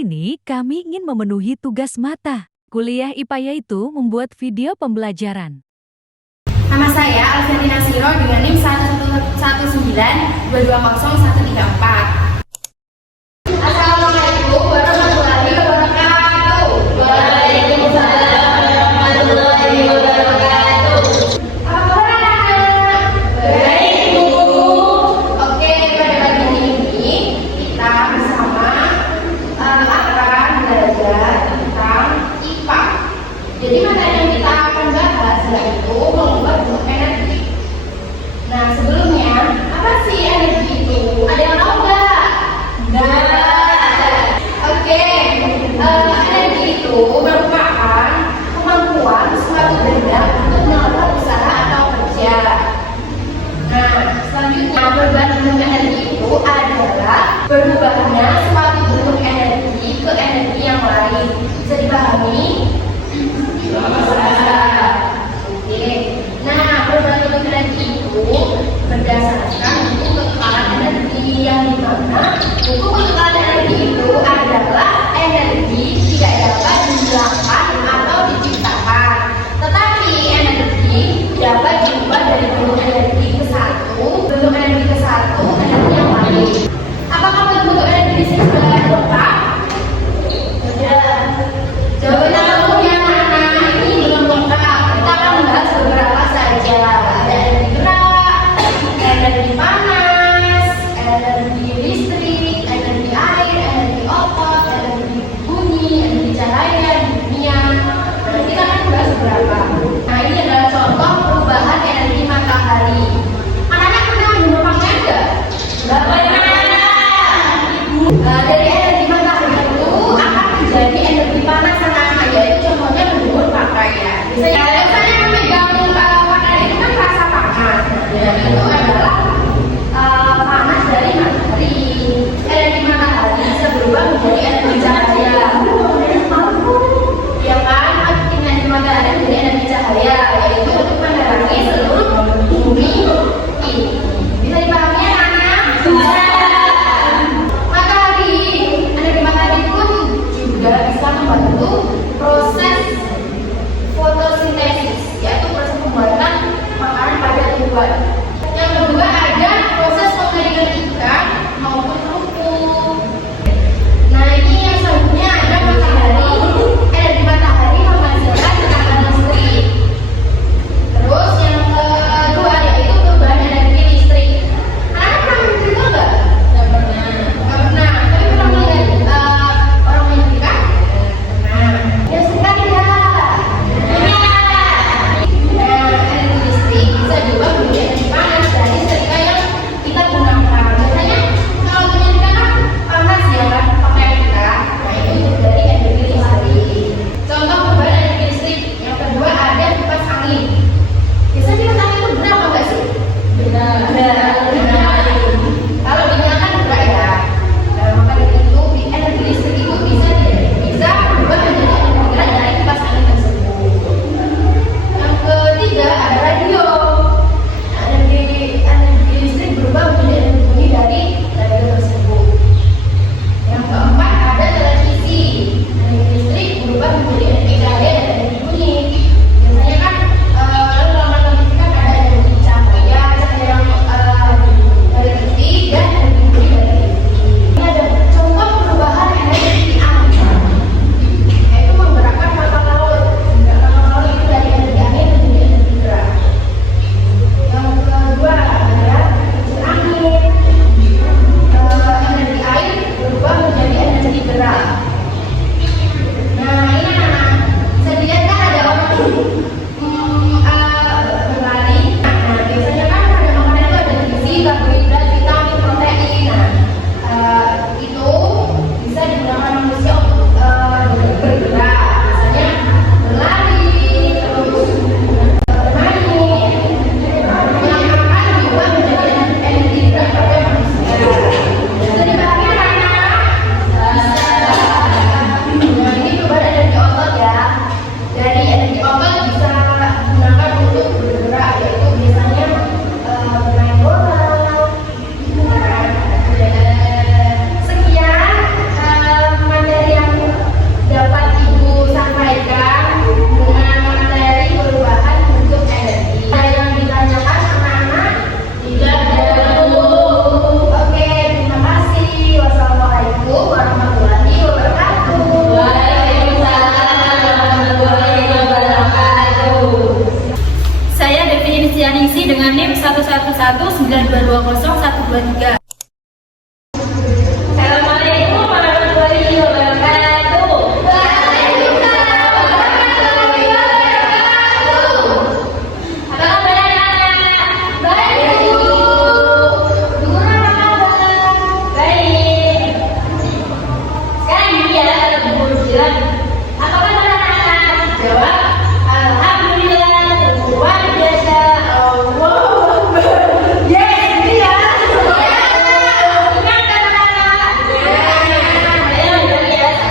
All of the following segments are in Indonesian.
Kali ini kami ingin memenuhi tugas mata. Kuliah IPA yaitu membuat video pembelajaran. Nama saya Alfiantina Siro dengan NIM 119220134. Assalamualaikum warahmatullahi wabarakatuh. Waalaikumsalam warahmatullahi wabarakatuh. Apa kabar anak-anak? Baik, Bu. Oke, pada pagi ini kita bersama akan belajar tentang IPA. Jadi materi yang kita akan bahas yaitu mengubah bentuk energi. Nah, sebelumnya apa sih energi itu? Ada yang tahu nggak? Oke, energi itu merupakan kemampuan suatu benda untuk melakukan usaha atau kerja. Nah, selanjutnya perubahan bentuk energi itu adalah berubahnya suatu bentuk energi ke energi yang lain. Bisa dipahami? Oke. Nah, perubahan bentuk energi itu berdasarkan buku kekekalan energi yang dimana buku kekekalan energi itu adalah energi tidak dapat dihilangkan atau diciptakan, tetapi energi dapat diubah dari bentuk energi ke satu energi yang lain. Apakah bentuk energi di sini sudah lengkap? Sudah. Jawabannya belum ya anak-anak, ini belum lengkap. Kita akan bahas beberapa saja. Ada energi gerak, energi panas, energi listrik, energi air, energi otot, energi bunyi, energi cahaya, energi kimia. Nah, kita akan bahas beberapa. Nah, ini adalah contoh perubahan energi matahari. Anak-anak pernah minum pakai enggak? Enggak pernah. Dari energi matahari itu akan menjadi energi panas anak-anak, yaitu contohnya menjemur pakaian. Biasanya memegang pakaian itu kan rasa panas. Ya, itu adalah panas dari matahari. Energi matahari bisa berubah menjadi energi cahaya. Ya kan, energi matahari menjadi energi cahaya, yaitu untuk menerangi seluruh bumi ini. Bisa dipahami anak-anak? Energi matahari pun juga bisa membantu proses fotosintesis, yaitu proses pembuatan makanan pada tumbuhan. Yang kedua ada proses pengeringan ikan maupun kerupuk. Nah, ini yang selanjutnya ada matahari. Energi matahari menghasilkan tenaga listrik. Terus yang kedua yaitu perubahan energi listrik. Anak pernah menyetrika nggak? Nggak pernah. Nggak pernah. Tapi pernah melihat orang menyetrika? Nah, yang sekarang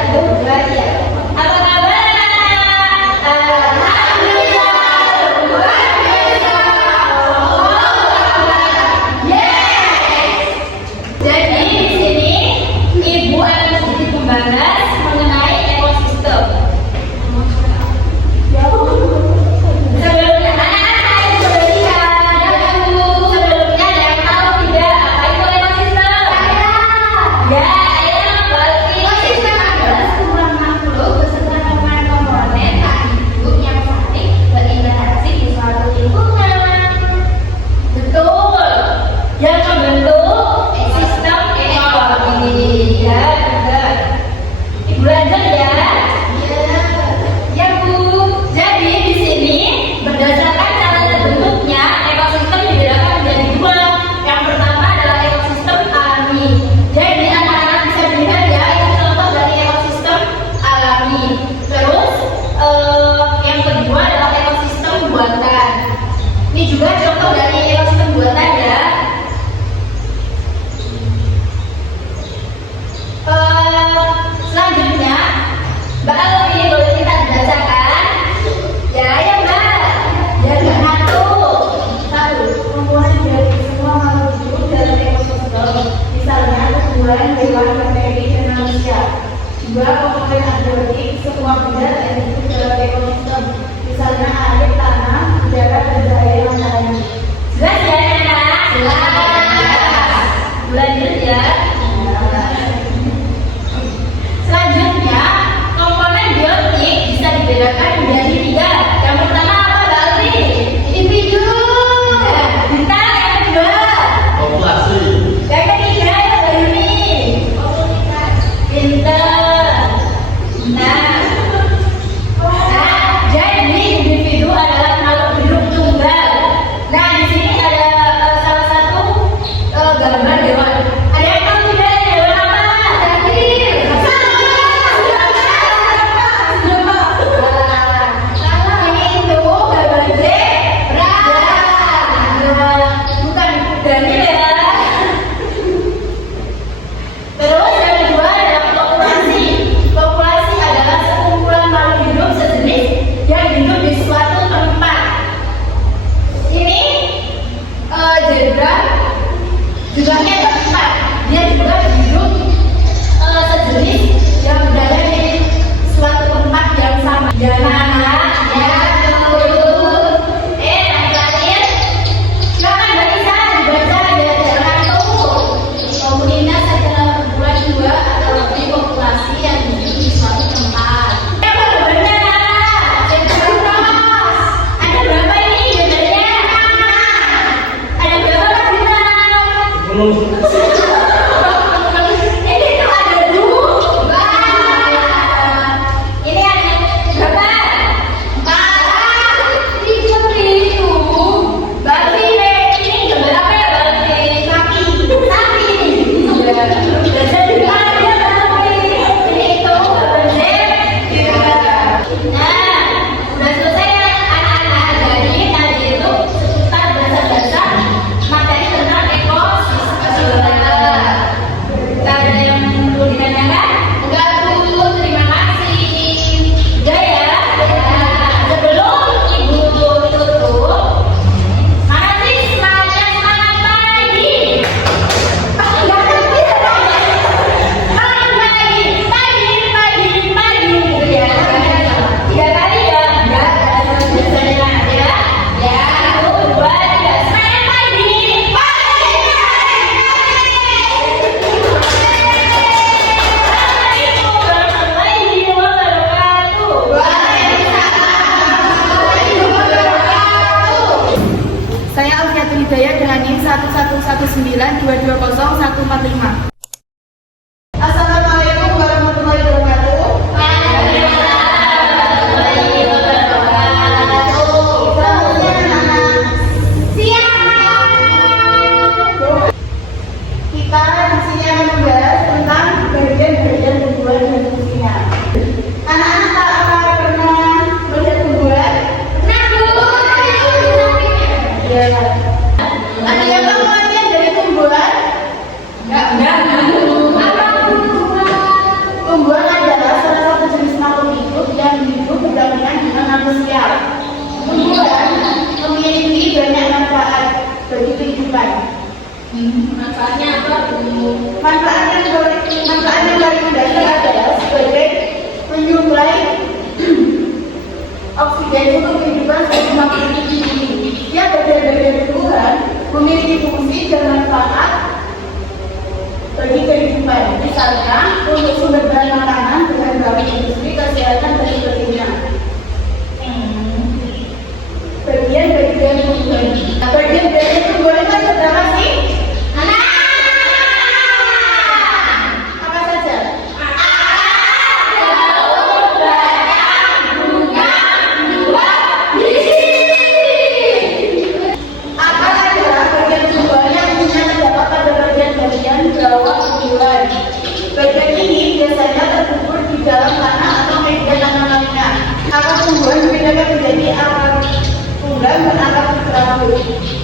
satu, dua, tiga. Apa kabar? Alhamdulillah, luar biasa. Yes. Jadi di sini Ibu akan sedikit membahas mengenai ekosistem. Sebelumnya, anak-anak sudah lihat ya Bu. Sebelumnya ada yang tahu tidak apa itu ekosistem? Ya, ayo berarti ekosistem adalah sebuah makhluk beserta komponen tak hidup yang saling berinteraksi di suatu lingkungan. Betul, yang membentuk sistem ekologi. Ya, benar. Ibu lanjut ya. Ya Bu. Jadi di sini berdasarkan cara terbentuknya ekosistem dibedakan menjadi dua. Yang pertama adalah ekosistem alami. Jadi anak-anak bisa dilihat ya, ini contoh dari ekosistem alami. Terus yang kedua adalah ekosistem buatan. Ini juga contoh dari ekosistem buatan ya. Selanjutnya, Mbak Alfi boleh kita bacakan? Ya, ya Mbak. Dari satu, Kumpulan dari semua makhluk hidup dalam ekosistem, misalnya tumbuhan, hewan, bakteri, dan manusia. Dua, komponen abiotik, semua benda dan hidup dalam ekosistem, misalnya air, tanah, udara, dan cahaya matahari. jelas ya anak-anak? Jelas. Lanjut ya. Selanjutnya, komponen biotik bisa dibedakan menjadi tiga. Yang pertama apa Mbak Alfi? Individu. Bintang yang kedua. Populasi. Yang ketiga ya Mbak Yuni. Komunitas. Pinter. Nah.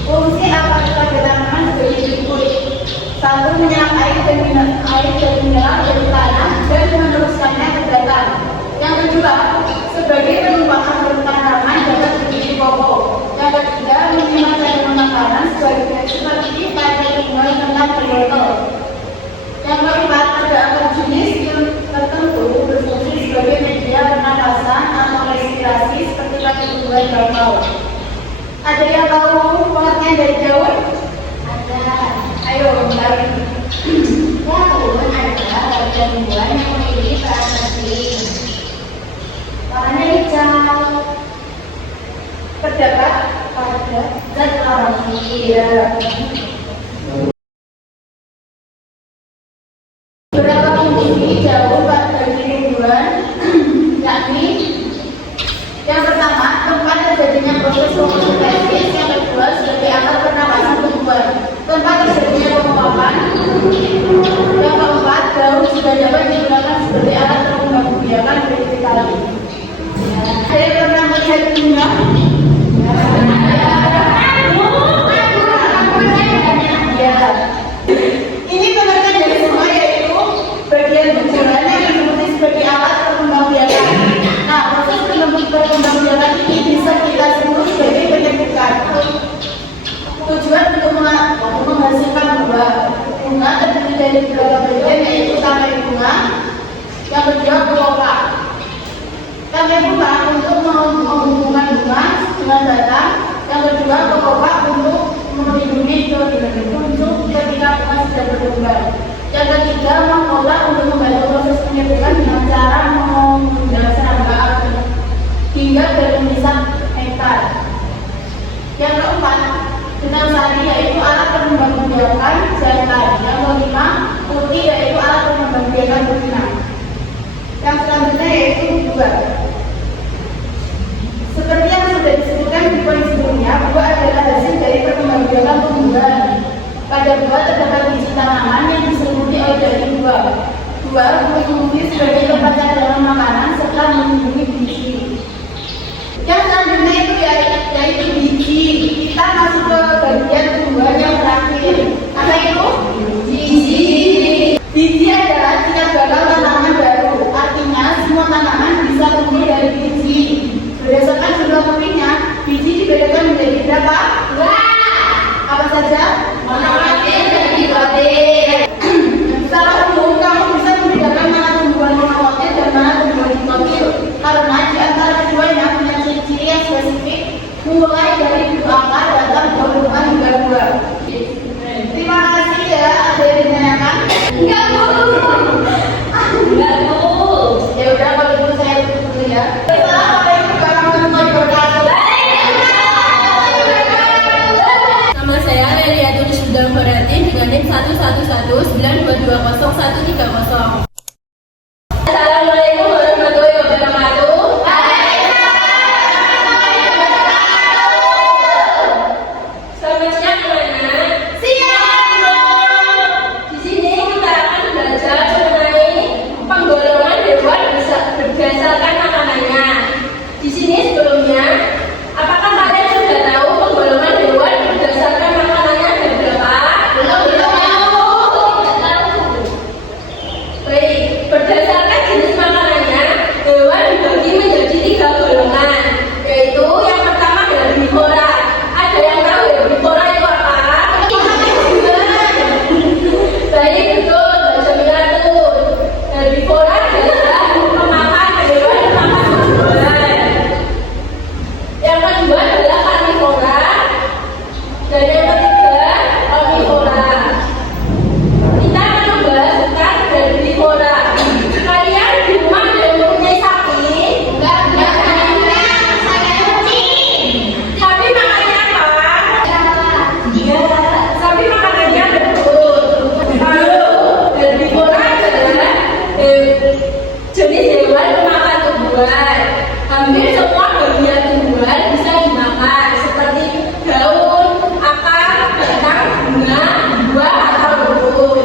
Fungsi apakah tanaman sebagai berikut. Satu, menyerap air dan mineral dari tanah dan meneruskannya ke batang. Yang kedua, sebagai pengumpahan tanaman dapat menjadi pokok. Yang ketiga, menyimpan cadangan makanan seperti pada tumbuhan tentang wortel. Yang keempat, terdapat jenis tertentu berfungsi sebagai media pernapasan atau respirasi seperti pada tumbuhan bakau. Ada yang tahu pengertian dari daun? Ada. Ayo, mulai. Daun adalah bagian tumbuhan yang memiliki peran penting. Warnanya hijau. Terdapat pada Zat klorofil. beberapa fungsi daun pada tumbuhan, yakni yang pertama, tempat terjadinya proses fotosintesis. Yang kedua, sebagai alat pernapasan tumbuhan, tempat terjadinya pengumpahan. Yang keempat, daun juga dapat digunakan sebagai alat pengembangbiakan vegetasi. Ada yang pernah melihat bunga? Ya. Ini pengertian dari semua, yaitu bagian tumbuhan yang dimengerti sebagai alat pengembangbiakan. Nah, proses pengembangbiakan ini bisa kita sebut sebagai penyembuhan. Tujuan untuk menghasilkan buah. Bunga terdiri dari beberapa bagian, yaitu tangkai bunga, yang kedua kelopak. Tangkai bunga untuk menghubungkan bunga dengan batang, yang kedua kelopak untuk melindungi untuk ketika bunga sudah berkembang. Yang ketiga, mengolah untuk membantu proses penyembuhan dengan cara mengundang serangga api hingga bermisah nektar. Yang keempat, benang sari, yaitu alat pengembangbiakan jantan. Yang kelima, putih, yaitu alat pengembangbiakan betina. Yang selanjutnya yaitu buah. Seperti yang sudah disebutkan di poin sebelumnya, buah adalah hasil dari perkembangbiakan tumbuhan. Pada buah terdapat biji tanaman yang diselimuti oleh daging buah. Buah berfungsi sebagai tempat cadangan makanan serta melindungi biji. Yang selanjutnya itu yaitu biji. Kita masuk ke bagian tumbuhan yang terakhir. Apa itu? Biji. Biji adalah cikal bakal tanaman baru. Artinya semua tanaman bisa tumbuh dari biji. Berdasarkan jumlah kopinya, biji dibedakan menjadi berapa? Apa saja? Monokotil dan dikotil. Secara umum, kamu bisa membedakan mana tumbuhan monokotil dan mana tumbuhan dikotil. Karena di antara keduanya punya ciri-ciri yang spesifik, mulai dari bentuk akar, batang, daun, hingga buah. Terima kasih ya, ada yang ditanyakan? Enggak, Bu. Enggak, Bu. Ya udah, kalau gitu saya tutup dulu ya. Assalamualaikum warahmatullahi wabarakatuh. Nama saya Leliatul Syudah Farati dengan NIM 11192201330. Assalamualaikum warahmatullahi wabarakatuh. Selamat siang anak-anak. Di sini kita akan belajar mengenai penggolongan hewan berdasarkan makanannya. Di sini sebelumnya, apakah kalian sudah tahu penggolongan hewan berdasarkan makanannya ada berapa? Belum tahu. Baik, berdasarkan jenis makanannya, hewan dibagi menjadi 3 golongan, yaitu yang pertama herbivora. Ada yang tahu herbivora itu apa? Baik, betul, Mbak Jamilatun. Herbivora adalah pemakan hewan makan tumbuhan. Yang kedua adalah karnivora, dan yang ketiga omnivora. Kita akan membahas tentang herbivora. Kalian di rumah ada yang mempunyai sapi? Enggak, saya kucing. Sapi makannya apa? Iya, sapi makanannya betul. Lalu herbivora adalah jenis hewan pemakan tumbuhan. Hampir semua bagian tumbuhan bisa dimakan, seperti daun, akar, batang, bunga, buah, atau rumput.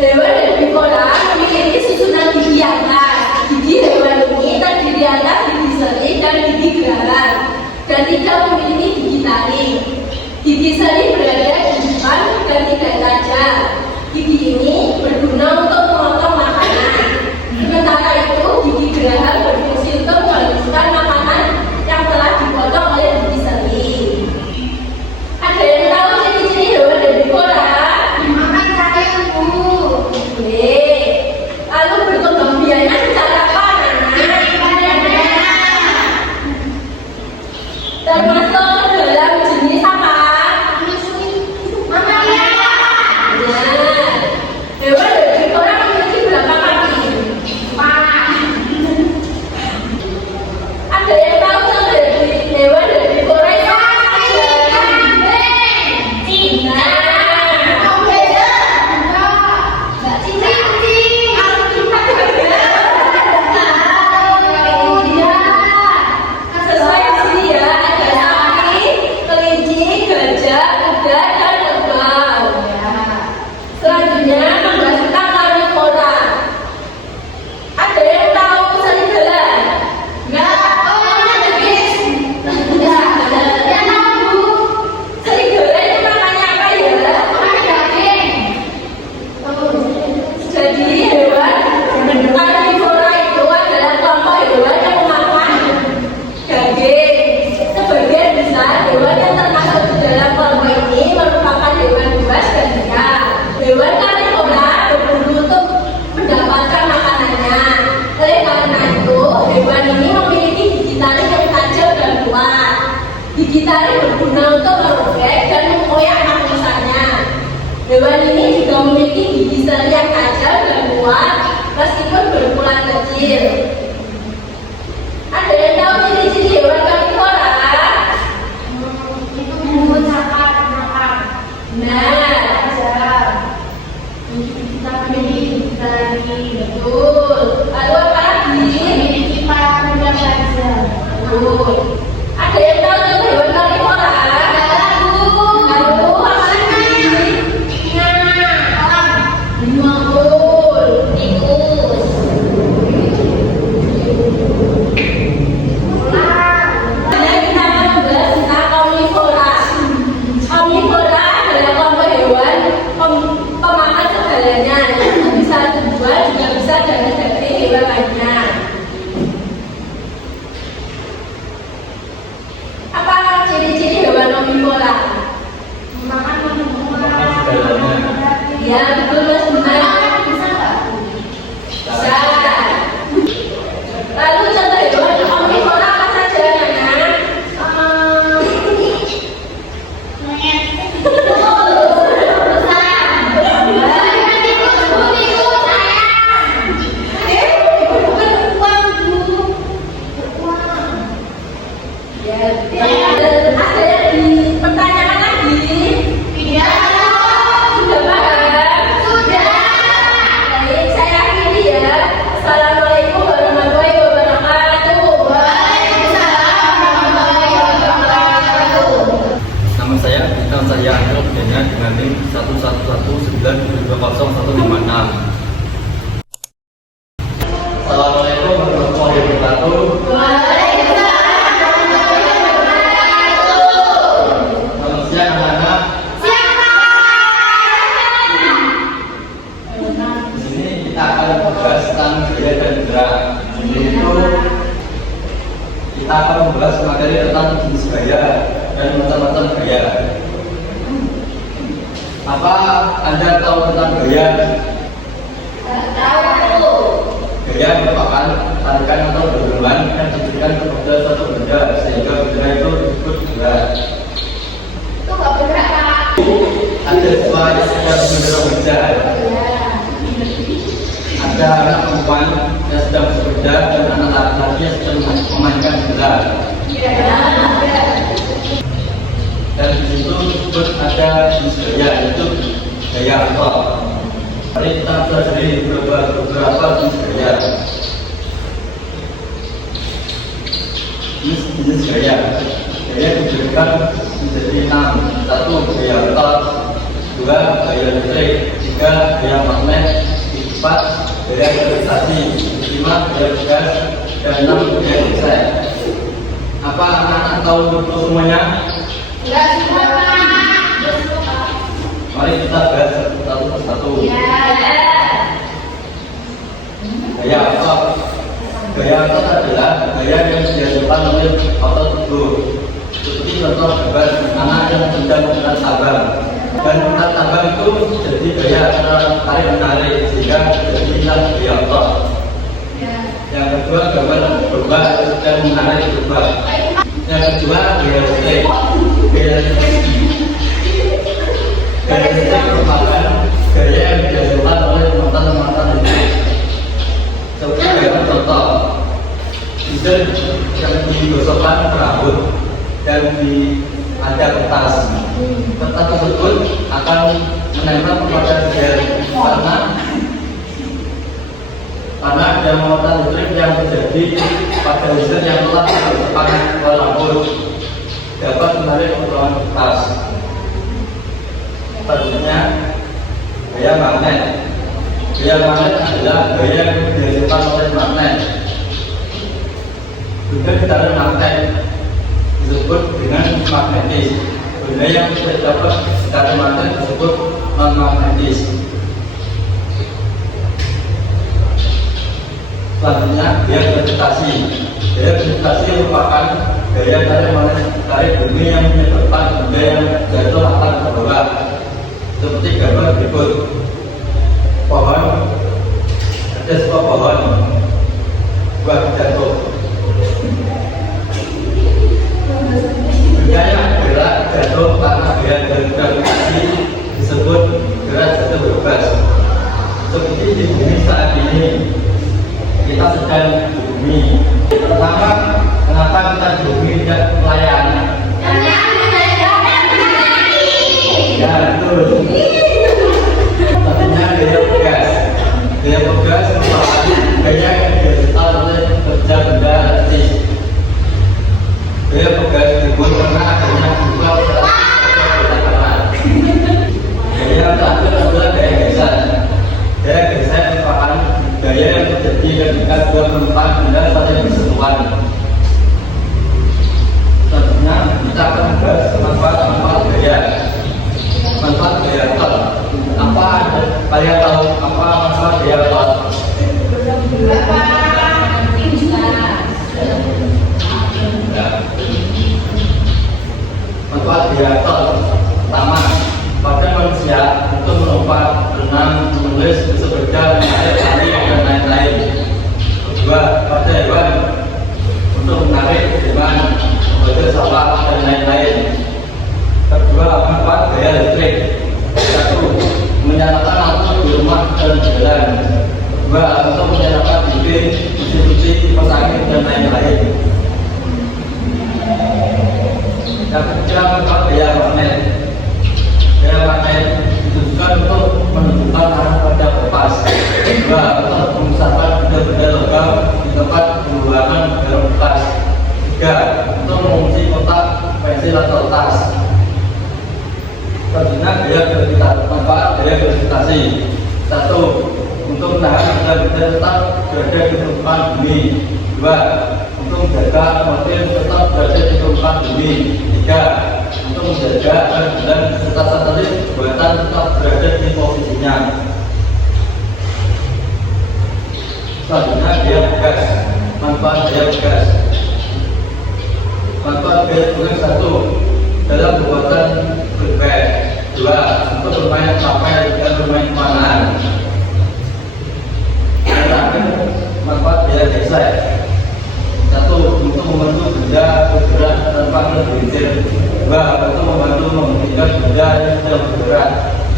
Hewan herbivora memiliki susunan gigi atas. Gigi hewan ini terdiri atas gigi seri dan gigi geraham, dan tidak memiliki gigi taring. Gigi seri berada di depan dan tidak tajam. Gigi ini berguna untuk memotong makanan. Sementara itu, gigi geraham berfungsi untuk menghaluskan makanan yang telah dipotong oleh gigi seri. Ada yang tahu ciri-ciri hewan herbivora? Makan saya, Bu. Oke. Lalu berkembang biaknya secara apa, anak-anak? Termasuk ke dalam jenis apa? Mamalia. Nah, hewan herbivora memiliki berapa kaki? 4. Ada yang tahu hewan herbivora itu apa saja? Nah, sesuai di sini ya, ada sapi, kelinci, gajah, kuda, dan kerbau. Selanjutnya membahas tentang karnivora. Ada yang tahu serigala? Serigala itu makannya apa ya? Jadi hewan karnivora itu adalah kelompok hewan yang memakan daging. Sebagian besar hewan yang termasuk di dalam kelompok ini merupakan hewan buas dan liar. Hewan karnivora berburu untuk mendapatkan makanannya. Oleh karena itu, hewan ini memiliki gigi taring yang tajam dan kuat. Gigi taring berguna untuk merobek dan mengoyak lapisannya. Hewan ini juga memiliki gigi seri yang tajam dan kuat meskipun berukuran kecil. Ada yang tahu ciri-ciri hewan karnivora? Nah, betul. Lalu apa lagi? Betul. Ada yang tahu contoh hewan karnivora? Lalu apa lagi? Betul. Tikus. Nah, kita akan membahas tentang omnivora. Omnivora adalah kelompok hewan pemakan segalanya, yaitu bisa tumbuhan juga bisa dari daging hewan lainnya. Apa ciri-ciri hewan omnivora? Ya, betul Mas benar. Bisa. Lalu contoh hewan omnivora apa saja, Nana? Ada yang dipertanyakan lagi? Sudah paham? Baik, saya akhiri ya. Assalamualaikum warahmatullahi wabarakatuh. Nama saya Bintang Saya Angel dengan NIM 111920156. Assalamualaikum warahmatullahi wabarakatuh. Selamat siang anak-anak. Di sini kita akan membahas tentang gaya dan gerak. Yaitu kita akan membahas materi tentang jenis gaya dan macam-macam gaya. Apa Anda tahu tentang gaya? Gaya merupakan tarikan atau dorongan yang diberikan kepada suatu benda sehingga benda itu disebut gerak. Ada dua yang mendorong benda. Ada anak perempuan yang sedang bersepeda dan anak laki-laki yang sedang memainkan bola. Dan di situ disebut ada jenis gaya, yaitu gaya apa? Mari kita pelajari beberapa jenis gaya. Jenis gaya diberikan menjadi 6. 1. Gaya otot, 2. Gaya listrik, 3. Gaya magnet, 4. Gaya gravitasi, 5. Gaya gas, dan 6. Gaya desain. Apa anak-anak tahu itu semuanya? Enggak semua. mari kita bahas satu persatu. Gaya otot. Gaya otot adalah gaya yang dihasilkan oleh otot tubuh. Seperti contoh gambar anak yang sedang memutar tabang. Dan memutar tabang itu jadi gaya tarik menarik sehingga jadilah gaya otot. Yang kedua gambar domba sedang menarik domba. Yang kedua gaya strik. Gaya strik merupakan gaya yang dihasilkan oleh mantan listrik. Seperti gaya contoh diesel yang digosokkan ke rambut dan ada kertas. Kertas tersebut akan menempel pada gel karena ada muatan listrik yang terjadi pada diesel yang telah digosokkan ke rambut dapat menarik potongan kertas. Selanjutnya gaya magnet. Gaya magnet adalah gaya yang dihasilkan oleh magnet. Benda ditarik magnet disebut dengan magnetis. Benda yang tidak dapat ditarik magnet disebut non-magnetis. Selanjutnya gaya gravitasi. Gaya gravitasi merupakan gaya tarik bumi yang menyebabkan benda yang jatuh akan ke bawah. Seperti gambar berikut. Pohon, ada sebuah pohon, buah jatuh. Benda yang gerak jatuh karena gaya gravitasi disebut gerak jatuh bebas. Seperti di bumi saat ini, kita sedang di bumi. Pertama, kenapa kita di bumi tidak melayang? Ya, betul. Selanjutnya gaya pegas. Gaya pegas merupakan gaya yang dihasilkan oleh kerja benda elastis. Gaya pegas dibuat karena adanya buka gaya yang terakhir adalah gaya geser. Gaya geser merupakan gaya yang terjadi ketika dua permukaan benda saling bersentuhan. Selanjutnya kita akan membahas manfaat gaya. Manfaat gaya otot. Apa kalian tahu apa manfaat gaya otot? Manfaat gaya otot pertama, pada manusia untuk melompat, berenang, menulis, bersepeda, menarik, lari, dan lain-lain. Kedua, pada hewan untuk menarik hewan, membaca sawah, dan lain-lain. Kedua, manfaat gaya listrik. Satu, menyalakan lampu di rumah dan jalan. Kedua, untuk menyalakan TV, mesin cuci, kipas angin, dan lain-lain. Yang ketiga, manfaat gaya magnet. Gaya magnet ditujukan untuk menunjukkan arah pada kompas. Kedua, untuk memisahkan benda-benda logam di tempat pembuangan dalam kertas. Tiga, untuk mengunci kotak, pensil atau tas. Selanjutnya gaya gravitasi. Manfaat gaya gravitasi. Satu, untuk menahan benda-benda tetap berada di permukaan bumi. Dua, untuk menjaga atmosfer tetap berada di permukaan bumi. Tiga, untuk menjaga agar bulan serta satelit buatan tetap berada di posisinya. Selanjutnya gaya pegas. Manfaat gaya pegas. Manfaat gaya pegas. Satu, dalam pembuatan berbagai. Dua, untuk bermain kapal dan bermain panahan. Terakhir, manfaat gaya geser. Satu, untuk membantu benda bergerak tanpa tergelincir. Dua, untuk membantu menghentikan benda yang sedang bergerak.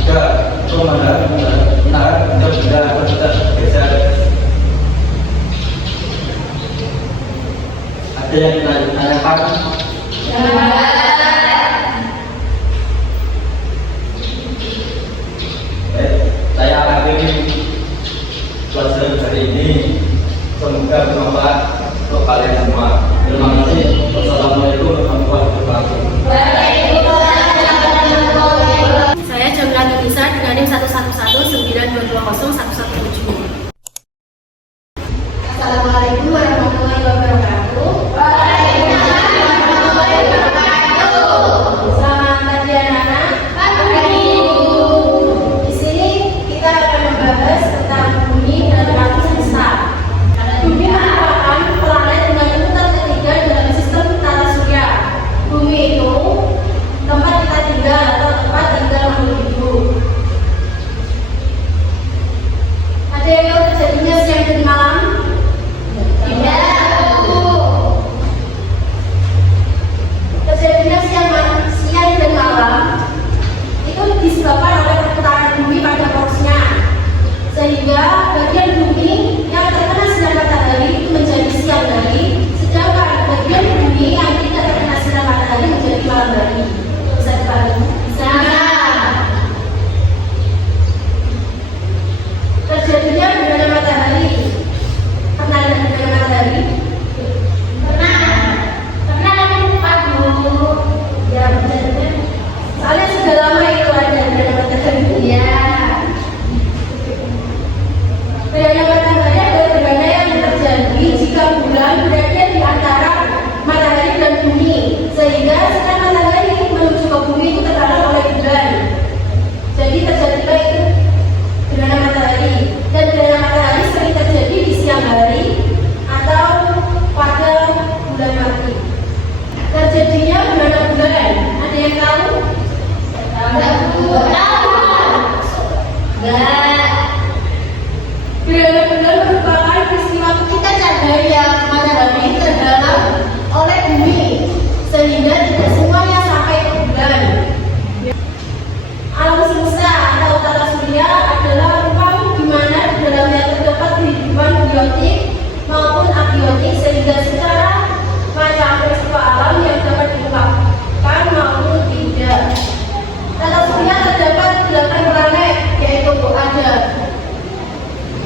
Tiga, untuk menahan benda bergeser. Ada yang ditanyakan? Saya akhiri pelajaran hari ini. Semoga bermanfaat untuk kalian semua. Terima kasih. Wassalamualaikum warahmatullahi wabarakatuh. Saya Jamila Nisa dengan NIM 11192201117. Assalamualaikum warahmatullahi wabarakatuh. Waalaikumsalam warahmatullahi wabarakatuh. Selamat pagi anak-anak. Pagi. matahari? Pernah kami lupa Bu. Ya benar. Soalnya sudah lama itu ada gerhana matahari. Iya. Gerhana matahari adalah gerhana yang terjadi jika bulan berada di antara matahari dan bumi, sehingga sinar matahari menuju ke bumi itu terhalang oleh bulan. Jadi terjadilah itu gerhana matahari. Dan gerhana matahari sering terjadi di siang hari atau pada bulan mati. Terjadinya gerhana bulan, ada yang tahu? Enggak Bu. Enggak. Gerhana bulan merupakan peristiwa ketika cahaya matahari terhalang oleh bumi, sehingga tidak semuanya sampai ke bulan. Alam semesta atau tata surya adalah ruang di mana di dalamnya terdapat kehidupan biotik maupun abiotik, sehingga secara macam peristiwa alam yang dapat diungkapkan maupun tidak. Tata surya terdapat 8 planet, yaitu ada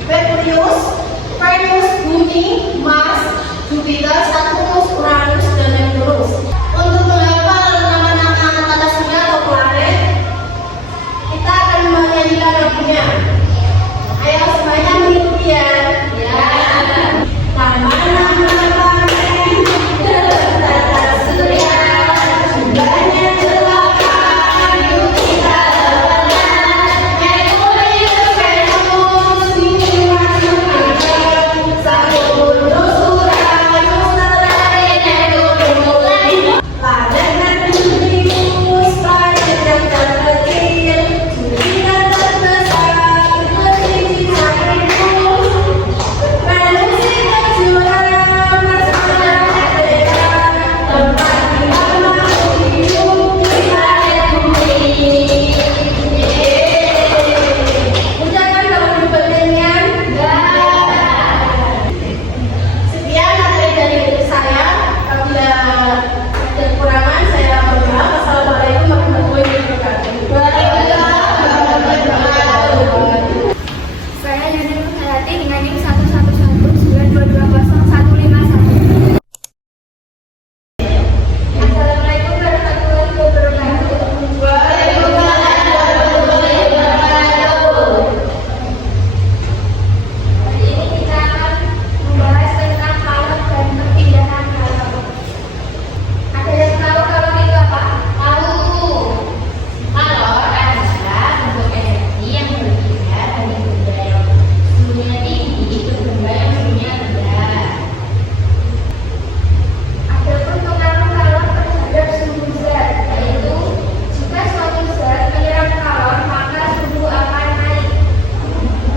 Merkurius, Venus, Bumi, Mars, Jupiter, Saturnus, Uranus, dan Neptunus. Untuk menghafal nama-nama tata surya atau planet, kita akan menyanyikan lagunya. Ayo semuanya mengikuti ya. Ya. Nama-nama planet dalam tata surya jumlahnya 8, Jupiter 8, Merkurius, Venus, Bumi, Mars, Jupiter, Saturnus, Uranus, dan Neptunus. Planet Neptunus, planet yang terkecil, Jupiter terbesar, lebih Saturnus. Venus itu juara, Mars merdeka, tempat di mana hidup di planet bumi. Udah kan kalau berikutnya? Sekian materi dari saya. Apabila ada kekurangan, saya mohon maaf. Wassalamualaikum warahmatullahi wabarakatuh. Saya Yuni Nurhayati dengan NIM 11192201551. Assalamualaikum warahmatullahi wabarakatuh. Hari ini kita akan membahas tentang kalor dan perpindahan kalor. Ada yang tahu kalor itu apa? Tahu. Kalor adalah bentuk energi yang berpindah dari benda yang suhunya tinggi ke benda yang suhunya rendah. Adapun pengaruh kalor terhadap suhu zat, yaitu jika suatu zat menyerap kalor maka suhu akan naik,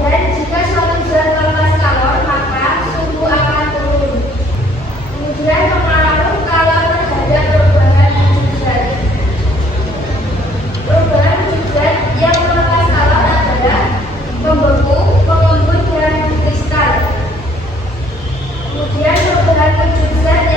dan jika suatu zat melepas kalor maka suhu akan turun. Kemudian pengaruh kalor terhadap perubahan wujud zat. Perubahan wujud zat yang melepas kalor adalah membeku, mengembun, dan kristal. Kemudian perubahan wujud zat